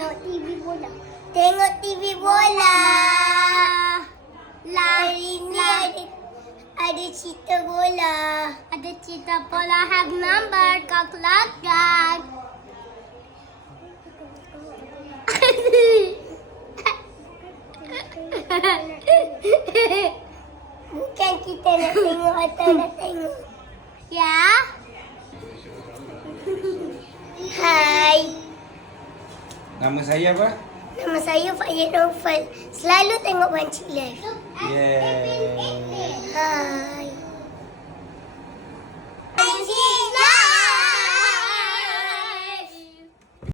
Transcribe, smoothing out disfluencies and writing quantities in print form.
Tengok TV bola. Tengok TV bola. Hari ni ada cerita bola. Ada cerita bola have number. Kau kelakar. Bukan kita nak tengok atau nak tengok. Ya. Hai. Nama saya apa? Nama saya Ayden. Selalu tengok BangChikLife. Yeah. Hai.